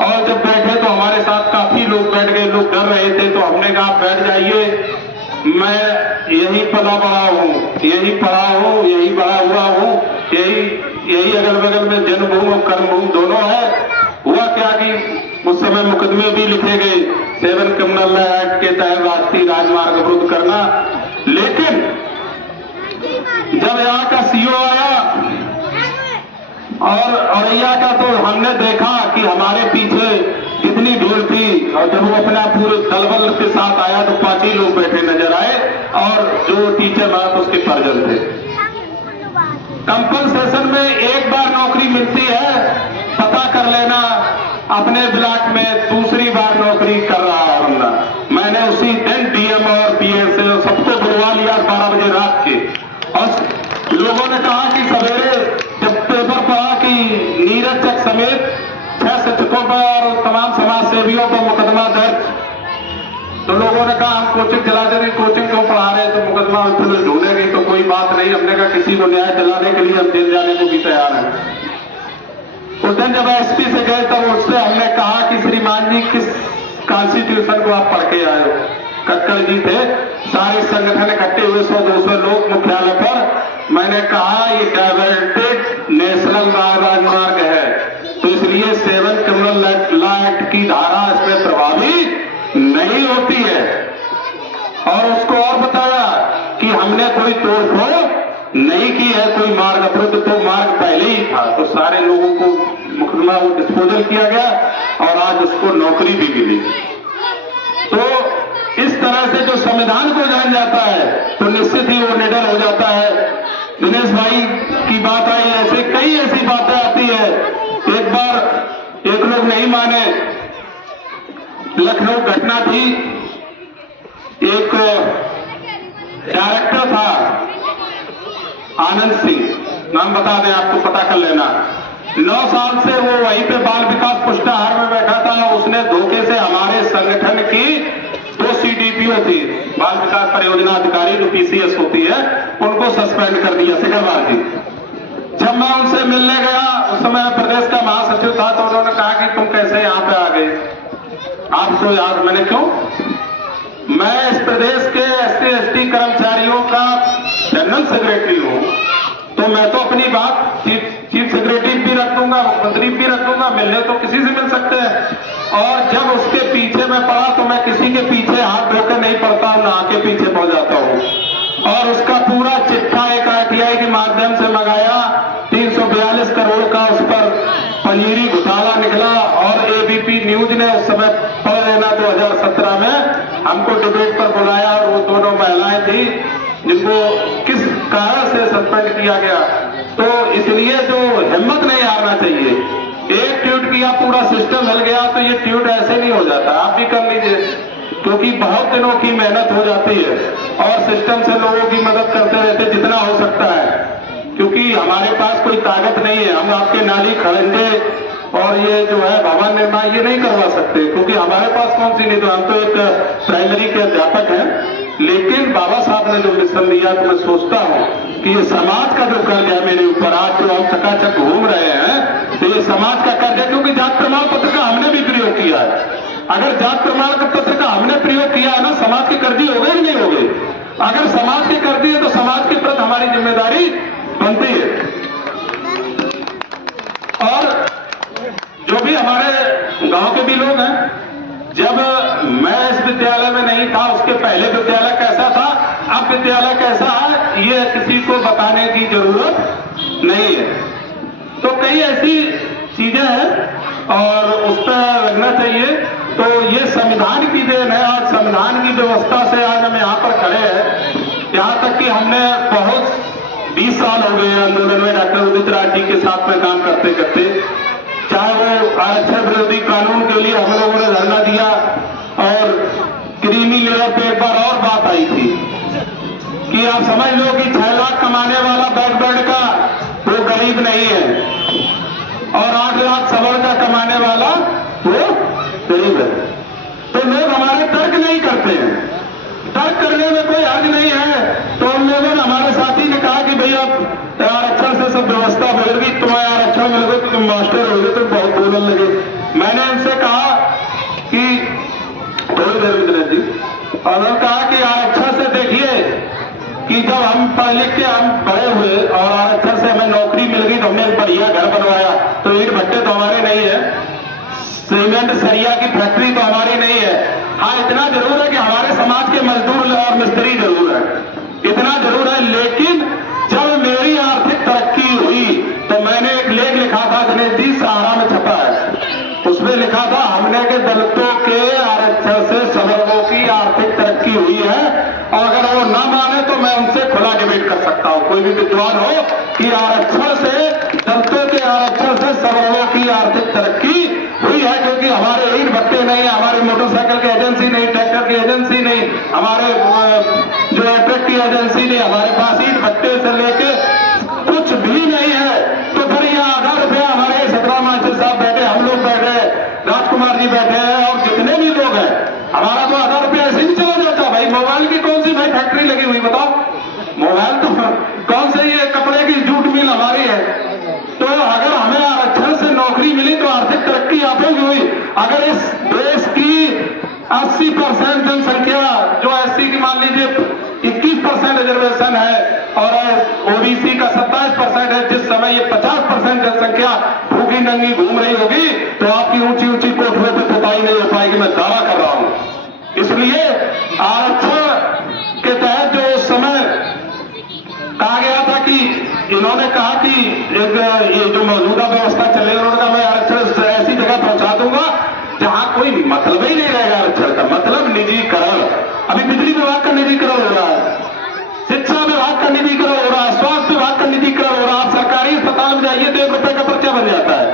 और जब बैठे तो हमारे साथ काफी लोग बैठ गए। लोग डर रहे थे तो हमने कहा बैठ जाइए, मैं यही पला बड़ा हूं, यही पढ़ा हूं, यही बड़ा हुआ हूं, यही अगल बगल में जन्मभूमि और कर्मभूमि दोनों है। हुआ क्या कि उस समय मुकदमे भी लिखे गए 7 क्रिमिनल एक्ट के तहत राष्ट्रीय राजमार्ग अवरुद्ध करना। लेकिन जब यहाँ का सीओ आया और औरैया का, तो हमने देखा कि हमारे पीछे कितनी भीड़ थी। और जब वो अपना पूरे दलबल के साथ आया तो 5 ही लोग बैठे नजर आए और जो टीचर बना तो उसके परिजन थे। कंपनसेशन में एक बार नौकरी मिलती है, पता कर लेना अपने ब्लॉक में दूसरी बार नौकरी कर रहा है बंदा। मैंने उसी दिन डीएम और पीए से सबको बुलवा लिया 12 बजे रात के। और लोगों ने कहा कि सवेरे जब पेपर पढ़ा कि नीरज चक समेत 6 शिक्षकों पर और तमाम समाज सेवियों पर मुकदमा दर्ज, तो लोगों ने कहा हम कोचिंग चलाते थे, कोचिंग क्यों पढ़ा रहे हैं? तो मुकदमा पुलिस ढूंढेगी तो कोई बात नहीं। हमने कहा किसी को न्याय दिलाने के लिए हम जेल जाने को भी तैयार हैं। उस दिन जब एसपी से गए तब उससे हमने कहा कि श्रीमान जी किस कॉन्स्टिट्यूशन को आप पढ़ के आए हो? कक्कड़ जी थे, सारे संगठन इकट्ठे हुए 100-200 लोग मुख्यालय पर। मैंने कहा ये डाइवर्टेड नेशनल राजमार्ग है तो इसलिए 7 क्रिमिनल लॉ एक्ट की धारा इसमें प्रभावी नहीं होती है। और उसको और बताया कि हमने कोई तोड़फोड़ नहीं की है, कोई मार्ग अवरुद्ध तो मार्ग पहले ही था। तो सारे लोगों को मुकदमा वो डिस्पोजल किया गया और आज उसको नौकरी भी मिली। तो इस तरह से जो संविधान को जान जाता है तो निश्चित ही वो निडर हो जाता है। दिनेश भाई की बात आई, ऐसे कई ऐसी बातें आती है। एक बार एक लोग नहीं माने, लखनऊ घटना थी, एक डायरेक्टर था आनंद सिंह, नाम बता दें आपको, पता कर लेना। 9 साल से वो वहीं पे बाल विकास पुष्टाहार में बैठा था। उसने धोखे से हमारे संगठन की 2 CDPO थी, बाल विकास परियोजना अधिकारी जो PCS होती है, उनको सस्पेंड कर दिया सिकरवार जी। जब मैं उनसे मिलने गया, उस समय प्रदेश का महासचिव था, तो उन्होंने कहा कि तुम कैसे यहाँ पे आ गए? आपको याद? मैंने क्यों? मैं इस प्रदेश के SC/ST कर्मचारियों का जनरल सेक्रेटरी हूं, तो मैं तो अपनी बात चीफ सेक्रेटरी भी रख दूंगा, मुख्यमंत्री भी रख दूंगा, मिलने तो किसी से मिल सकते हैं। और जब उसके पीछे मैं पड़ा तो मैं किसी के पीछे हाथ धोकर नहीं पड़ता, ना के पीछे पड़ जाता हूं। और उसका पूरा चिट्ठा एक RTI के माध्यम से मंगाया, 342 करोड़ का उस पर पंजीरी घोटाला निकला। और ABP न्यूज ने उस समय पढ़ लेना 2017 में हमको डिबेट पर बुलाया और वो दोनों महिलाएं थी जिनको किस कारण से सस्पेंड किया गया। तो इसलिए जो हिम्मत नहीं हारना चाहिए, एक ट्वीट किया, पूरा सिस्टम हिल गया, तो ये ट्यूट ऐसे नहीं हो जाता। आप भी कर लीजिए, क्योंकि बहुत दिनों की मेहनत हो जाती है और सिस्टम से लोगों की मदद करते रहते जितना हो सकता है, क्योंकि हमारे पास कोई ताकत नहीं है। हम आपके नाली खड़ंजे और ये जो है भवन निर्माण ये नहीं करवा सकते, क्योंकि हमारे पास कौन सी नहीं, तो हम तो एक प्राइमरी के अध्यापक हैं। लेकिन बाबा साहब ने जो मिशन दिया, तो मैं सोचता हूं कि ये समाज का जो कर्ज है मेरे ऊपर, आज जो हम चकाचक घूम रहे हैं, तो ये समाज का कर्ज है, क्योंकि जात प्रमाण पत्र का हमने भी प्रयोग किया है। अगर जात प्रमाण पत्र का हमने प्रयोग किया है ना, समाज के कर्जी हो गए कि नहीं हो गए? अगर समाज के कर्जी है तो समाज के प्रति हमारी जिम्मेदारी बनती है। और जो भी हमारे गांव के भी लोग हैं, जब मैं इस विद्यालय में नहीं था, उसके पहले विद्यालय कैसा था, अब विद्यालय कैसा है, ये किसी को बताने की जरूरत नहीं है। तो कई ऐसी चीजें हैं और उस पर लगना चाहिए। तो ये संविधान की देन है और संविधान की व्यवस्था से आज हम यहाँ पर खड़े हैं। यहाँ तक कि हमने बहुत 20 साल हो गए आंदोलन में डॉक्टर उदित राज जी के साथ में काम करते करते, चाहे वो आरक्षण विरोधी कानून के लिए हम लोगों ने धरना दिया, और क्रीमी लेयर पे एक बार और बात आई थी कि आप समझ लो कि 6 लाख कमाने वाला बैकवर्ड का वो गरीब नहीं है, और 8 लाख सवर्ण का कमाने वाला वो गरीब है। तो लोग हमारे तर्क नहीं करते हैं, तर्क करने में कोई हर्ज नहीं है। तो हम लोगों ने, हमारे साथी ने कहा कि भैया आरक्षण से सब व्यवस्था बदल गई, तुम्हें आरक्षण मिल गए तो तुम मास्टर हो गए, तुम बहुत बोलने लगे। मैंने इनसे कहा कि थोड़ी देर विद्यालय जी, और उन्होंने कहा कि आरक्षण से देखिए कि जब हम पढ़ लिख के हम बड़े हुए और आरक्षण से हमें नौकरी मिल गई, तो हमने एक बढ़िया घर बनवाया। तो ईंट भट्टे तो हमारे नहीं है, सीमेंट सरिया की फैक्ट्री तो हमारी नहीं है। हाँ, इतना जरूर है कि हमारे समाज के मजदूर और मिस्त्री जरूर है, इतना जरूर है। लेकिन जब मेरी आर्थिक तरक्की हुई, तो मैंने एक लेख लिखा था, गणेश जी, सहारा में छपा है, उसमें लिखा था हमने के दलितों के आरक्षण से सवर्णों की आर्थिक तरक्की हुई है, और अगर वो ना माने तो मैं उनसे खुला डिबेट कर सकता हूं, कोई भी विद्वान हो, कि आरक्षण से, दलितों के आरक्षण से सवर्णों की आर्थिक तरक्की हुई है। क्योंकि हमारे ईंट भट्टे नहीं, हमारी मोटरसाइकिल की एजेंसी नहीं, ट्रैक्टर की एजेंसी नहीं, हमारे जो है ट्रक की एजेंसी नहीं, हमारे पास ईंट भट्टे से लेके कुछ भी नहीं है। तो फिर ये 1000 रुपया हमारे 17 मास्टर साहब बैठे, हम लोग बैठे, राजकुमार जी बैठे हैं, और जितने भी लोग हैं, हमारा तो 1000 रुपया ऐसे ही चला जाता। भाई मोबाइल की कौन सी भाई फैक्ट्री लगी हुई बताओ? मोबाइल तो कौन से, ये कपड़े की जूट मिल हमारी है। तो अगर हमें आरक्षण से नौकरी मिली तो आर्थिक तरक्की आप ही हुई। अगर इस देश की 80% जनसंख्या जो एससी की मान लीजिए 21% रिजर्वेशन है और ओबीसी का 27% है, जिस समय ये 50% जनसंख्या भूखी नंगी घूम रही होगी, तो आपकी ऊंची ऊंची कोठरियों पर पुताई नहीं हो पाएगी, मैं दावा कर रहा हूं। इसलिए आरक्षण के तहत जो उस समय कहा गया था कि इन्होंने कहा कि एक ये जो मौजूदा व्यवस्था चलेगी, उन्होंने कहा मैं आरक्षण ऐसी जगह पहुंचा दूंगा जहां कोई मतलब ही नहीं रहेगा आरक्षण का। मतलब निजीकरण, अभी बिजली विभाग का निजीकरण हो रहा है, शिक्षा विभाग का निजीकरण हो रहा है, स्वास्थ्य विभाग का निजीकरण हो रहा है। आप सरकारी अस्पताल में जाइए तो 1 रुपए का पर्चा बन जाता है।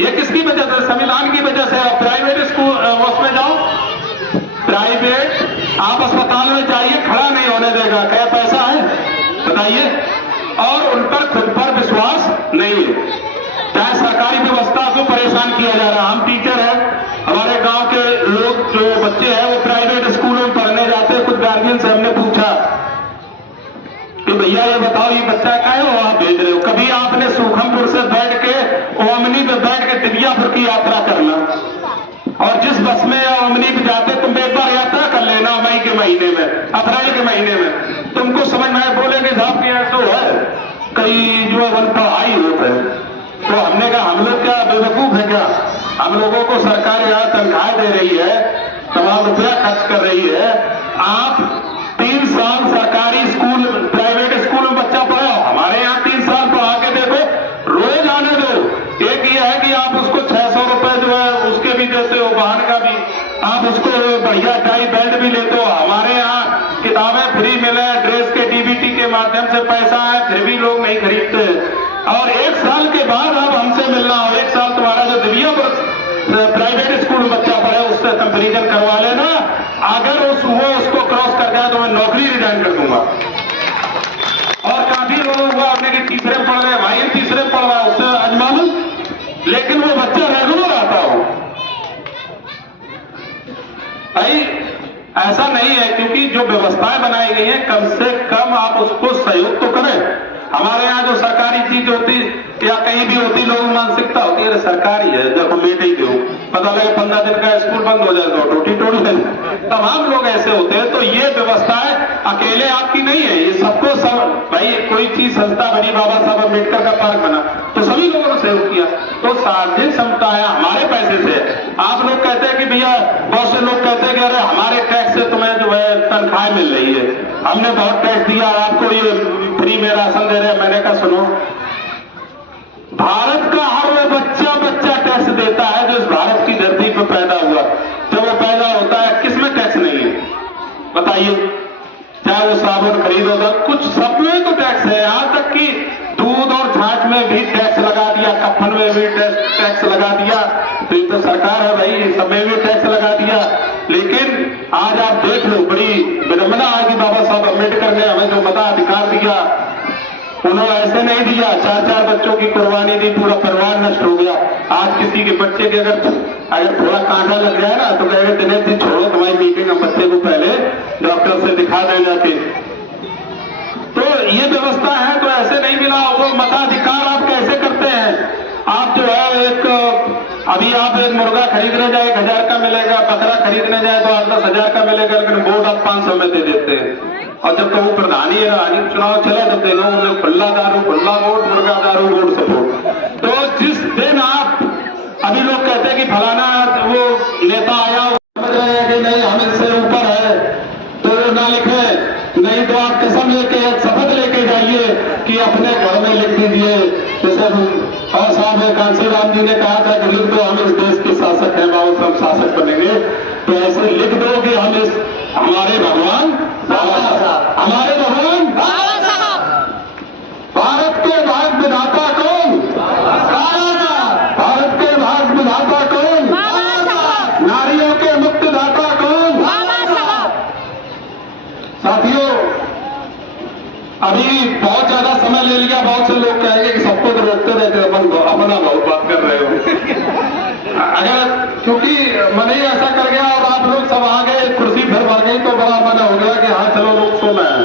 ये किसकी वजह से? संविधान की वजह से। प्राइवेट स्कूल उसमें जाओ, प्राइवेट आप अस्पताल में जाइए, खड़ा नहीं होने देगा, क्या पैसा है बताइए, और उन पर खुद पर विश्वास नहीं है। चाहे सरकारी व्यवस्था को परेशान किया जा रहा है। हम टीचर हैं, हमारे गांव के लोग जो बच्चे हैं वो प्राइवेट स्कूलों में पढ़ने जाते हैं। कुछ गार्जियन से हमने पूछा कि भैया ये बताओ, ये बच्चा का है वो आप भेज रहे हो, कभी आपने सूखमपुर से बैठ के ओमनी पे बैठ के दिव्यापुर की यात्रा करना, और जिस बस में या ओमनी पे जाते तुम एक बार यात्रा कर लेना मई के महीने में, अप्रैल के महीने में, तुमको समझ में आए। बोलेंगे साहब की तो है कई जो वन पढ़ाई होते हैं। तो हमने कहा हम लोग क्या बेवकूफ है क्या? हम लोगों को सरकार यहाँ तनख्वाह दे रही है, तमाम रुपया खर्च कर रही है। आप 3 साल सरकारी स्कूल, प्राइवेट स्कूल में बच्चा पढ़ा, हमारे यहाँ 3 साल पढ़ा के देखो, रोज आने दो। एक ये है कि आप उसको 600 रुपए जो है उसके भी देते हो, वाहन का भी, आप उसको बढ़िया टाई बेल्ट भी लेते हो। हमारे यहाँ किताबें फ्री मिले, ड्रेस के डीबीटी के माध्यम से पैसा है, फिर भी लोग नहीं खरीदते। और 1 साल के बाद अब हमसे मिलना हो, 1 साल तुम्हारा जो दिव्या प्राइवेट स्कूल में बच्चा पढ़े उससे कंपेरिजन करवा लेना। अगर वो उसको क्रॉस कर जाए तो मैं नौकरी रिजाइन कर दूंगा। और काफी लोग हुआ अपने के तीसरे पढ़ रहे, भाई तीसरे पढ़ रहा है उससे अजमानू, लेकिन वो बच्चा रेगुलर आता हो। भाई ऐसा नहीं है, क्योंकि जो व्यवस्थाएं बनाई गई हैं कम से कम आप उसको सहयोग तो करें। हमारे यहाँ जो सरकारी चीज होती या कहीं भी होती, लोग मानसिकता होती है सरकारी है जब हम लेट ही दो, पता लगे 15 दिन का स्कूल बंद हो जाए तो टोटी टोट ले। तमाम लोग ऐसे होते हैं। तो ये व्यवस्थाएं अकेले आपकी नहीं है, ये सबको सब भाई कोई चीज संस्था बनी, बाबा साहब अम्बेडकर का पार्क बना तो सभी लोगों ने सहयोग किया। तो सार्वजनिक संस्थाएं हमारे पैसे से। आप लोग कहते हैं कि भैया, बहुत से लोग कहते हैं कि अरे हमारे टैक्स से तुम्हें जो है तनख्वाह मिल रही है, हमने बहुत टैक्स दिया, आपको ये फ्री में राशन दे रहे हैं। मैंने कहा सुनो, भारत का हर वो बच्चा टैक्स देता है जो इस भारत की धरती पर पैदा हुआ। जब वो पैदा होता है किसमें टैक्स नहीं है बताइए? चाहे वो साबुन खरीदो तो कुछ सब में तो टैक्स है, यहां तक कि दूध और छाछ में भी टैक्स लगा दिया, कफन में भी टैक्स लगा दिया। तो ये तो सरकार है भाई, सब में भी टैक्स लगा दिया। लेकिन आज आप देख लो, बड़ी विडंबना है कि बाबा साहब अम्बेडकर ने हमें जो मताधिकार दिया, उन्होंने ऐसे नहीं दिया। 4 बच्चों की कुर्बानी दी, पूरा परिवार नष्ट हो गया। आज किसी के बच्चे के अगर थोड़ा कांटा लग जाए ना तो कहेंगे दिनेश जी छोड़ो तुम्हारी मीटिंग, हम बच्चे को पहले डॉक्टर से दिखा दे जाके। तो ये व्यवस्था है, तो ऐसे नहीं मिला। वो मताधिकार आप कैसे करते हैं? आप जो है अभी आप एक मुर्गा खरीदने जाए 1,000 का मिलेगा, बकरा खरीदने जाए तो 8-10 हजार का मिलेगा, लेकिन वोट आप 500 में दे देते हैं। और जब तो वो प्रधानी है राजनीतिक चुनाव चला तब देखो उन्हें खुल्ला दारू खुल्ला वोट, मुर्गा दारू वोट सपोर्ट। तो जिस दिन आप अभी लोग कहते हैं कि फलाना वो नेता आया, समझ रहे हैं कि नहीं हम इससे ऊपर है, तो वो ना लिखे, नहीं तो आप कसम लेके शपथ लेके जाइए कि अपने घर में लिख दीजिए। जैसे और साहब कांसीराम जी ने कहा था कि लिख दो हम इस देश के शासक हैं, बाबू सब शासक बनेंगे। तो ऐसे लिख दो कि हम इस हमारे भगवान हमारे भगवान भारत के भाग विधाता कौन? भारत के भाग विधाता कौन? नारियों के मुक्त दाता कौन? साथियों, अभी बहुत ज्यादा समय ले लिया। बहुत से लोग कहेंगे कि सबको तो रोकते रहते अपना बहुत बात कर रहे हो। अगर क्योंकि मन ही ऐसा कर गया और आप लोग सब आ गए, कुर्सी फिर भर गई तो बड़ा मन हो गया कि हाँ चलो लोग सोना है।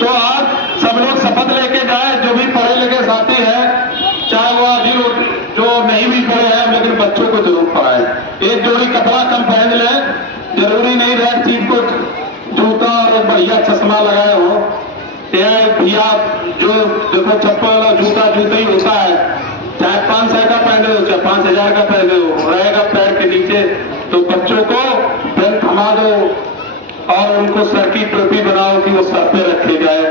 तो आज सब लोग शपथ लेके जाए, जो भी पढ़े लिखे साथी है, चाहे वो अभी जो नहीं भी पढ़े हैं, लेकिन बच्चों को जरूर पढ़ाए। एक जोड़ी कपड़ा कम पहन ले, जरूरी नहीं रेड चीज को जूता और बढ़िया चश्मा लगाए हो। या जो देखो चप्पल और जूता जूता ही होता है, चाहे 500 का पहने हो चाहे 5,000 का पहने हो, रहेगा पैर के नीचे। तो बच्चों को पेन थमा दो और उनको सर की टोपी बनाओ कि वो सर पे रखे जाए।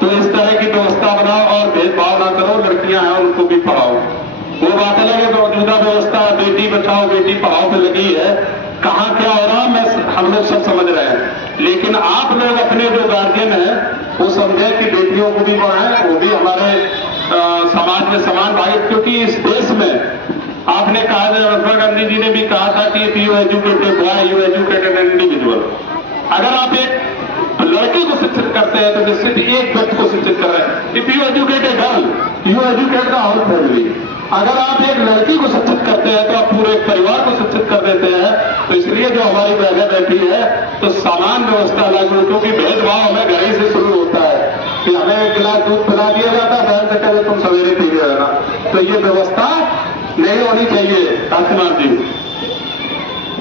तो इस तरह की व्यवस्था बनाओ और भेदभाव ना करो। लड़कियां हैं उनको भी पढ़ाओ। वो बात अलग है, मौजूदा व्यवस्था बेटी बचाओ बेटी पढ़ाओ पे लगी है, कहाँ क्या हो रहा हम लोग सब समझ रहे हैं। लेकिन आप लोग अपने जो गार्जियन है वो समझे कि बेटियों को भी पढ़ाएं, वो भी हमारे समाज में समान भाई। क्योंकि इस देश में आपने कहा, महात्मा गांधी जी ने भी कहा था कि if you educated boy you educated individual. अगर आप एक लड़के को शिक्षित करते हैं तो सिर्फ एक व्यक्ति को शिक्षित कर रहे हैं। If you educated girl you educate the whole family. अगर आप एक लड़की को शिक्षित करते हैं तो आप पूरे परिवार को शिक्षित कर देते हैं। तो इसलिए जो हमारी बहनें बैठी है तो समान व्यवस्था लागू, क्योंकि भेदभाव हमें घर ही से शुरू होता है कि हमें एक गिलास दूध पिला दिया जाता है, बहन से कहते तुम सवेरे पी गए ना। तो ये व्यवस्था नहीं होनी चाहिए कांतिमान जी।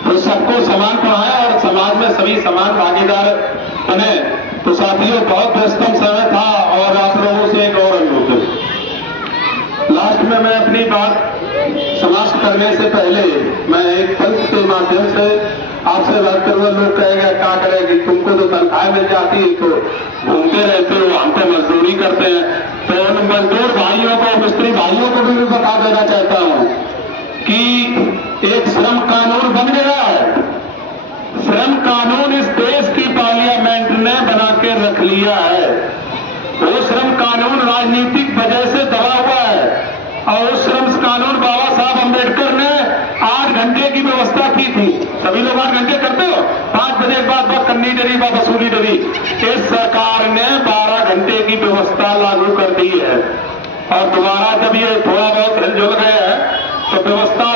तो सबको समान पढ़ाए और समाज में सभी समान भागीदार बने। तो साथियों, बहुत व्यस्तम समय था और आप लोगों से एक और अनुरोध। लास्ट में मैं अपनी बात समाप्त करने से पहले मैं एक पंच के माध्यम से आपसे बात करूंगा। लोग कहेंगे क्या करेंगे, तुमको तो तनख्वाह मिल जाती है तो घूमते रहते हो, हम पे मजदूरी करते हैं। तो उन मजदूर भाइयों को मिस्त्री भाइयों को भी बता देना चाहता हूं कि एक श्रम कानून बन गया है। श्रम कानून इस देश की पार्लियामेंट ने बना के रख लिया है। वो श्रम कानून राजनीतिक वजह से दबा घंटी थी, सभी लोग 8 घंटे करते हो, 5 बजे के बाद वह करनी डरी व वसूली डरी। इस सरकार ने 12 घंटे की व्यवस्था लागू कर दी है और दोबारा जब ये थोड़ा बहुत हिलजुल गए है तो व्यवस्था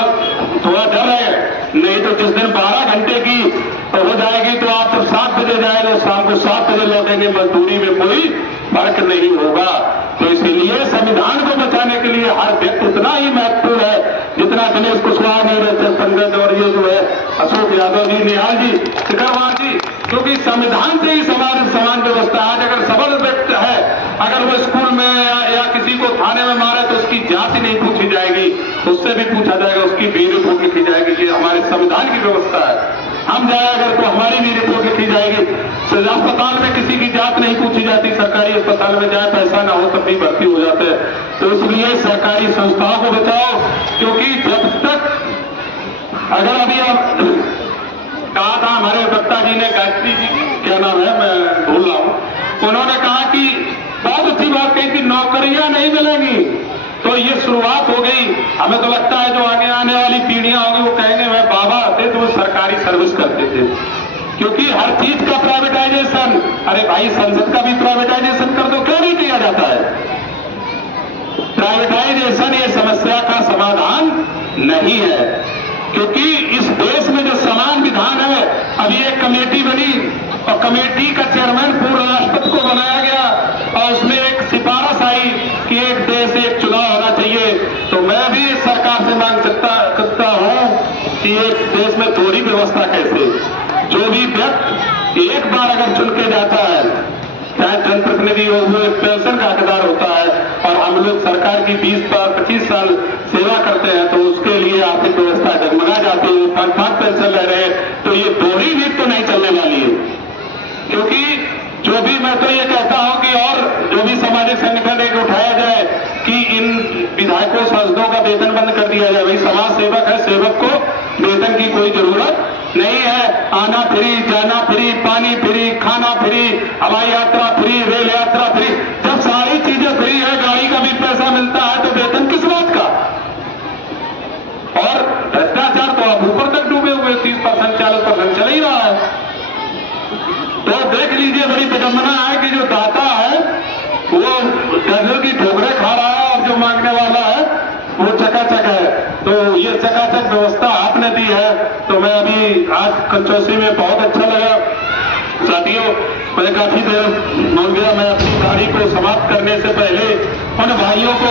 थोड़ा डर है, नहीं तो जिस दिन 12 घंटे की हो जाएगी तो आप जब 7 बजे जाए तो शाम को 7 बजे लौटेंगे, मजदूरी में कोई फर्क नहीं होगा। तो इसीलिए संविधान को बचाने के लिए हर व्यक्ति उतना ही महत्वपूर्ण है जितना दिनेश कुशवाहा, नीरज पंडित और ये जो है अशोक यादव जी, निहाल जी, सिकरवार जी, क्योंकि संविधान से ही समान व्यवस्था है। अगर सबल व्यक्ति है, अगर वो स्कूल में या किसी को थाने में मारे तो उसकी जांच ही नहीं पूछी जाएगी, उससे भी पूछा जाएगा, उसकी भी रिपोर्ट लिखी जाएगी। ये हमारे संविधान की व्यवस्था है। हम जाए अगर तो हमारी भी रिपोर्ट लिखी जाएगी। अस्पताल में किसी की जांच नहीं पूछी जाती, सरकारी अस्पताल में जाए पैसा ना हो तब भी भर्ती हो जाते हैं। तो इसलिए सरकारी संस्थाओं को बचाओ, क्योंकि जब तक अगर अभी आप कहा था हमारे वक्ता जी ने, गायत्री जी क्या नाम है मैं भूल रहा हूं, उन्होंने कहा कि बहुत अच्छी बात कही कि नौकरियां नहीं मिलेंगी, तो ये शुरुआत हो गई। हमें तो लगता है जो आगे आने वाली पीढ़ियां होंगी वो कहेंगे मैं बाबा थे तो वो सरकारी सर्विस करते थे, क्योंकि हर चीज का प्राइवेटाइजेशन, अरे भाई संसद का भी प्राइवेटाइजेशन कर दो, क्यों नहीं किया जाता है? प्राइवेटाइजेशन ये समस्या का समाधान नहीं है, क्योंकि इस देश में जो समान विधान है, अभी एक कमेटी बनी और कमेटी का चेयरमैन पूर्व राष्ट्रपति को बनाया गया और उसमें एक सिफारिश आई कि एक देश एक चुनाव होना चाहिए। तो मैं भी सरकार से मांग सकता हूं कि एक देश में दोहरी व्यवस्था कैसे, जो भी व्यक्ति एक बार अगर चुन के जाता है, चाहे जनप्रतिनिधि हो, वो एक पेंशन का हकदार होता है और हम लोग सरकार की 20-25 साल सेवा करते हैं तो उसके लिए आर्थिक व्यवस्था डगमगा जाती है, 5 पेंशन ले रहे हैं। तो ये दोहरी नीति तो नहीं चलने वाली है, क्योंकि जो भी मैं तो ये कहता हूं कि और जो भी सामाजिक संगठन एक उठाया जाए कि इन विधायकों सांसदों का वेतन बंद कर दिया जाए। भाई समाज सेवक है, सेवक को वेतन की कोई जरूरत नहीं है। आना फ्री, जाना फ्री, पानी फ्री, खाना फ्री, हवाई यात्रा फ्री, रेल यात्रा फ्री। जब सारी चीजें फ्री है, गाड़ी का भी पैसा मिलता है, तो वेतन किस बात का? और भ्रष्टाचार तो अब ऊपर तक डूबे हुए, 30%, 40% चल ही रहा है। तो देख लीजिए, बड़ी विडंबना है कि जो दाता है वो डजल की ठोकरें खा रहा है और जो मांगने वाला है वो चकाचक है। तो ये चकाचक व्यवस्था आपने दी है। तो मैं अभी आज कंचौसी में बहुत अच्छा लगा साथियों, मैंने काफी देर मांग गया। मैं अपनी गाड़ी को समाप्त करने से पहले उन भाइयों को